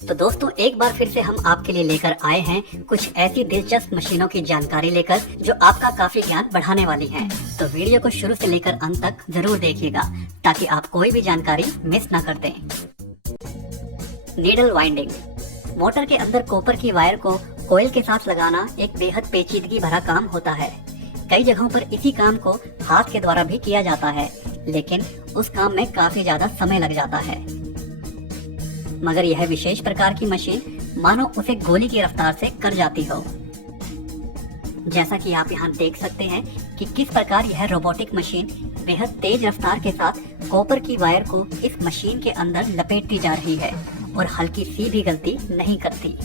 तो दोस्तों एक बार फिर से हम आपके लिए लेकर आए हैं कुछ ऐसी दिलचस्प मशीनों की जानकारी लेकर जो आपका काफी ज्ञान बढ़ाने वाली हैं। तो वीडियो को शुरू से लेकर अंत तक जरूर देखिएगा ताकि आप कोई भी जानकारी मिस ना कर दें। Needle winding. मोटर के अंदर कॉपर की वायर को कोयल के साथ लगाना एक बेहद पेचीदगी भरा काम होता है। कई जगहों पर इसी काम को हाथ के द्वारा भी किया जाता है, लेकिन उस काम में काफी ज्यादा समय लग जाता है। मगर यह विशेष प्रकार की मशीन मानो उसे गोली की रफ्तार से कर जाती हो। जैसा कि आप यहाँ देख सकते हैं कि किस प्रकार यह रोबोटिक मशीन बेहद तेज रफ्तार के साथ कॉपर की वायर को इस मशीन के अंदर लपेटती जा रही है और हल्की सी भी गलती नहीं करती।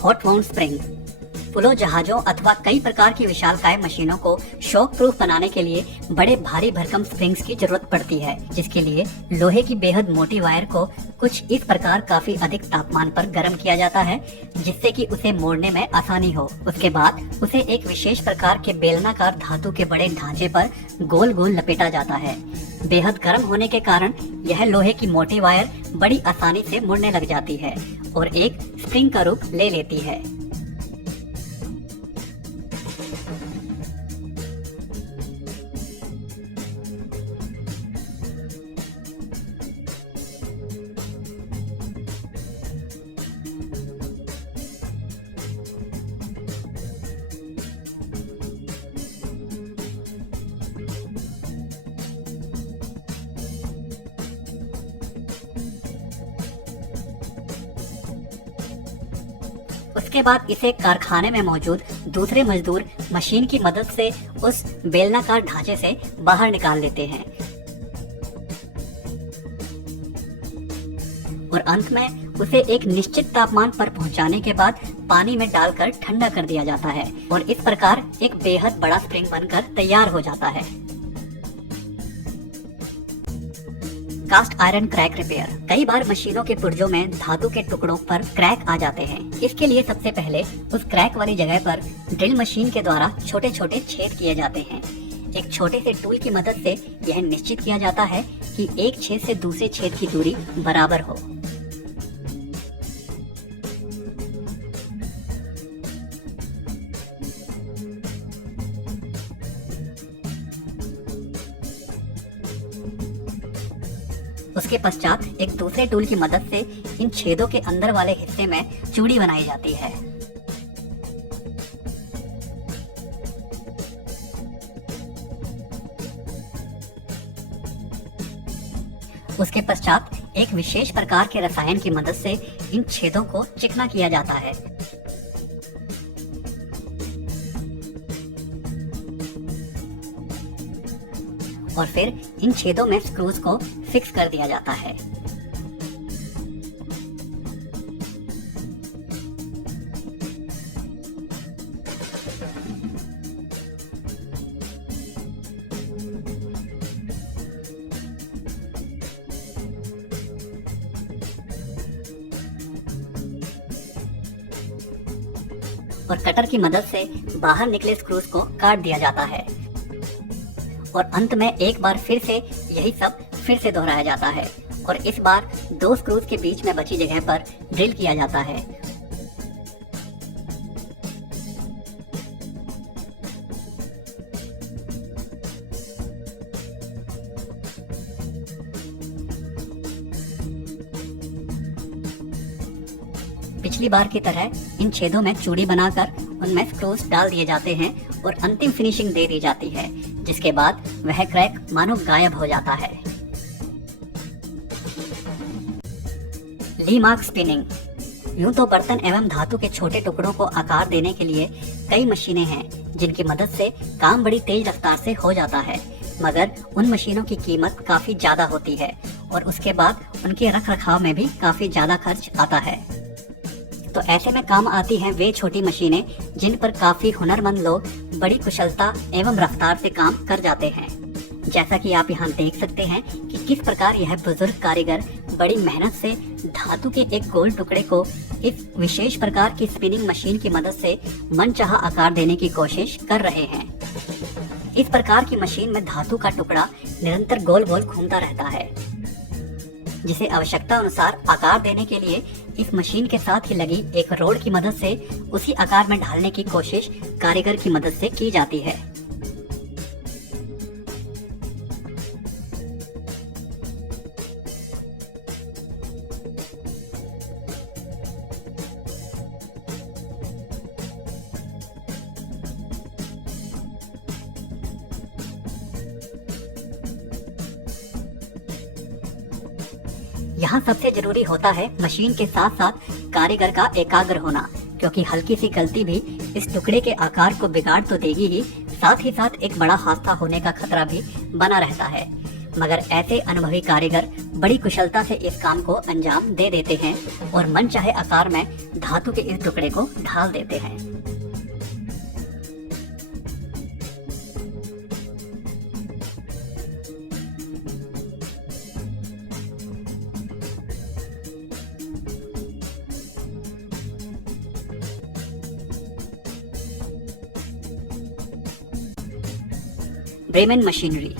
Hot wound spring. पुलों, जहाजों अथवा कई प्रकार की विशालकाय मशीनों को शॉक प्रूफ बनाने के लिए बड़े भारी भरकम स्प्रिंग्स की जरूरत पड़ती है, जिसके लिए लोहे की बेहद मोटी वायर को कुछ इस प्रकार काफी अधिक तापमान पर गर्म किया जाता है, जिससे कि उसे मोड़ने में आसानी हो। उसके बाद उसे एक विशेष प्रकार के बेलनाकार धातु के बड़े ढांचे पर गोल गोल लपेटा जाता है। बेहद गर्म होने के कारण यह लोहे की मोटी वायर बड़ी आसानी से मुड़ने लग जाती है और एक स्प्रिंग का रूप ले लेती है। उसके बाद इसे कारखाने में मौजूद दूसरे मजदूर मशीन की मदद से उस बेलनाकार ढांचे से बाहर निकाल लेते हैं और अंत में उसे एक निश्चित तापमान पर पहुंचाने के बाद पानी में डालकर ठंडा कर दिया जाता है और इस प्रकार एक बेहद बड़ा स्प्रिंग बनकर तैयार हो जाता है। Cast iron crack repair. कई बार मशीनों के पुर्जों में धातु के टुकड़ों पर क्रैक आ जाते हैं। इसके लिए सबसे पहले उस क्रैक वाली जगह पर ड्रिल मशीन के द्वारा छोटे छोटे छेद किए जाते हैं। एक छोटे से टूल की मदद से यह निश्चित किया जाता है कि एक छेद से दूसरे छेद की दूरी बराबर हो। उसके पश्चात एक दूसरे टूल की मदद से इन छेदों के अंदर वाले हिस्से में चूड़ी बनाई जाती है। उसके पश्चात एक विशेष प्रकार के रसायन की मदद से इन छेदों को चिकना किया जाता है। और फिर इन छेदों में स्क्रूज को फिक्स कर दिया जाता है। और कटर की मदद से बाहर निकले स्क्रूज को काट दिया जाता है और अंत में एक बार फिर से यही सब फिर से दोहराया जाता है और इस बार दो स्क्रूज के बीच में बची जगह पर ड्रिल किया जाता है। पिछली बार की तरह इन छेदों में चूड़ी बनाकर उनमें स्क्रूज डाल दिए जाते हैं और अंतिम फिनिशिंग दे दी जाती है, जिसके बाद वह क्रैक मानो गायब हो जाता है। ली मार्क स्पिनिंग। यूं तो बर्तन एवं धातु के छोटे टुकड़ों को आकार देने के लिए कई मशीनें हैं जिनकी मदद से काम बड़ी तेज रफ्तार से हो जाता है, मगर उन मशीनों की कीमत काफी ज्यादा होती है और उसके बाद उनके रख रखाव में भी काफी ज्यादा खर्च आता है। तो ऐसे में काम आती हैं वे छोटी मशीनें जिन पर काफी हुनरमंद लोग बड़ी कुशलता एवं रफ्तार से काम कर जाते हैं। जैसा कि आप यहाँ देख सकते हैं कि किस प्रकार यह बुजुर्ग कारीगर बड़ी मेहनत से धातु के एक गोल टुकड़े को इस विशेष प्रकार की स्पिनिंग मशीन की मदद से मनचाहा आकार देने की कोशिश कर रहे हैं। इस प्रकार की मशीन में धातु का टुकड़ा निरंतर गोल गोल घूमता रहता है, जिसे आवश्यकता अनुसार आकार देने के लिए इस मशीन के साथ ही लगी एक रोड की मदद से उसी आकार में ढालने की कोशिश कारीगर की मदद से की जाती है। यहाँ सबसे जरूरी होता है मशीन के साथ साथ कारीगर का एकाग्र होना, क्योंकि हल्की सी गलती भी इस टुकड़े के आकार को बिगाड़ तो देगी ही साथ एक बड़ा हादसा होने का खतरा भी बना रहता है। मगर ऐसे अनुभवी कारीगर बड़ी कुशलता से इस काम को अंजाम दे देते हैं और मनचाहे आकार में धातु के इस टुकड़े को ढाल देते हैं। ब्रेमेन मशीनरी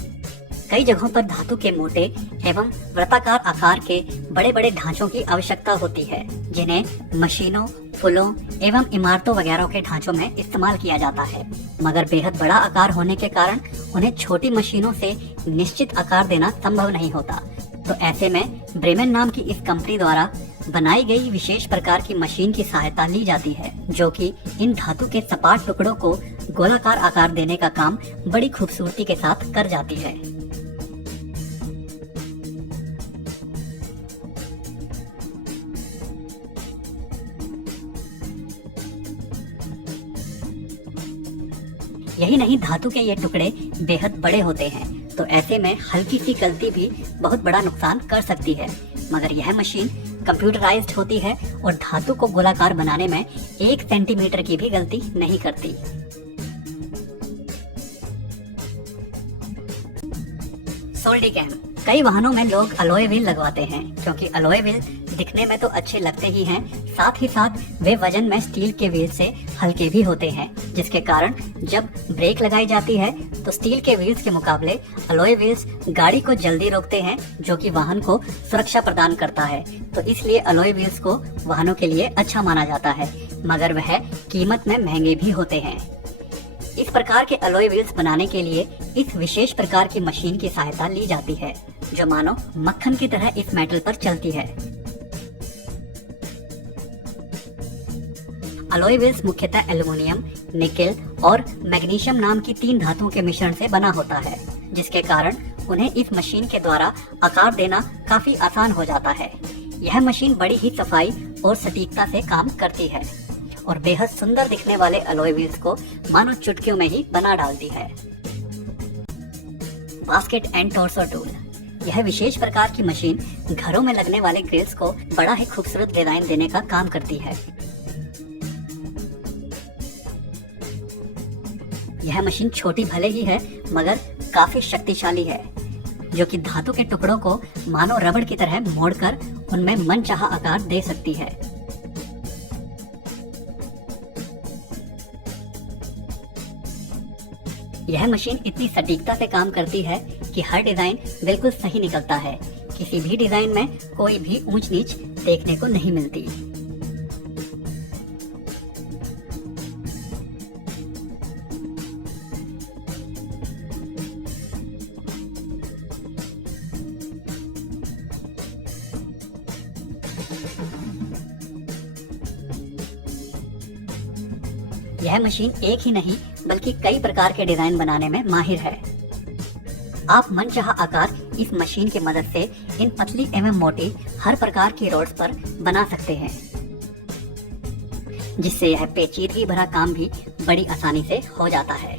कई जगहों पर धातु के मोटे एवं वृत्ताकार आकार के बड़े बड़े ढांचों की आवश्यकता होती है, जिन्हें मशीनों, पुलों एवं इमारतों वगैरह के ढांचों में इस्तेमाल किया जाता है। मगर बेहद बड़ा आकार होने के कारण उन्हें छोटी मशीनों से निश्चित आकार देना संभव नहीं होता। तो ऐसे में ब्रेमेन नाम की इस कंपनी द्वारा बनाई गई विशेष प्रकार की मशीन की सहायता ली जाती है, जो कि इन धातु के सपाट टुकड़ों को गोलाकार आकार देने का काम बड़ी खूबसूरती के साथ कर जाती है। यही नहीं, धातु के ये टुकड़े बेहद बड़े होते हैं, तो ऐसे में हल्की सी गलती भी बहुत बड़ा नुकसान कर सकती है। मगर यह मशीन कंप्यूटराइज्ड होती है और धातु को गोलाकार बनाने में 1 सेंटीमीटर की भी गलती नहीं करती। सोल्डी कैम कई वाहनों में लोग अलॉय व्हील लगवाते हैं, क्योंकि अलॉय व्हील दिखने में तो अच्छे लगते ही हैं, साथ ही साथ वे वजन में स्टील के व्हील से हल्के भी होते हैं, जिसके कारण जब ब्रेक लगाई जाती है तो स्टील के व्हील्स के मुकाबले अलॉय व्हील्स गाड़ी को जल्दी रोकते हैं, जो कि वाहन को सुरक्षा प्रदान करता है। तो इसलिए अलॉय व्हील्स को वाहनों के लिए अच्छा माना जाता है, मगर वह कीमत में महंगे भी होते हैं। इस प्रकार के अलॉय व्हील्स बनाने के लिए इस विशेष प्रकार की मशीन की सहायता ली जाती है, जो मानो मक्खन की तरह इस मेटल पर चलती है। अलॉय व्हील्स मुख्यतः एल्युमिनियम, निकेल और मैग्नीशियम नाम की 3 धातुओं के मिश्रण से बना होता है, जिसके कारण उन्हें इस मशीन के द्वारा आकार देना काफी आसान हो जाता है। यह मशीन बड़ी ही सफाई और सटीकता से काम करती है और बेहद सुंदर दिखने वाले अलॉय व्हील्स को मानो चुटकियों में ही बना डालती है। बास्केट एंड टॉर्सो टूल यह विशेष प्रकार की मशीन घरों में लगने वाले ग्रिल्स को बड़ा ही खूबसूरत डिजाइन देने का काम करती है। यह मशीन छोटी भले ही है, मगर काफी शक्तिशाली है, जो कि धातु के टुकड़ों को मानो रबड़ की तरह मोड़कर उनमें मनचाहा आकार दे सकती है। यह मशीन इतनी सटीकता से काम करती है कि हर डिजाइन बिल्कुल सही निकलता है। किसी भी डिजाइन में कोई भी ऊंच नीच देखने को नहीं मिलती। यह मशीन एक ही नहीं बल्कि कई प्रकार के डिजाइन बनाने में माहिर है। आप मनचाहा आकार इस मशीन की मदद से इन पतली एवं मोटी हर प्रकार की रोड्स पर बना सकते हैं, जिससे यह पेचीदगी भरा काम भी बड़ी आसानी से हो जाता है।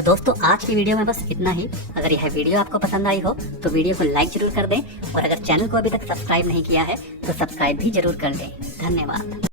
तो दोस्तों आज की वीडियो में बस इतना ही। अगर यह वीडियो आपको पसंद आई हो तो वीडियो को लाइक जरूर कर दें और अगर चैनल को अभी तक सब्सक्राइब नहीं किया है तो सब्सक्राइब भी जरूर कर दें। धन्यवाद।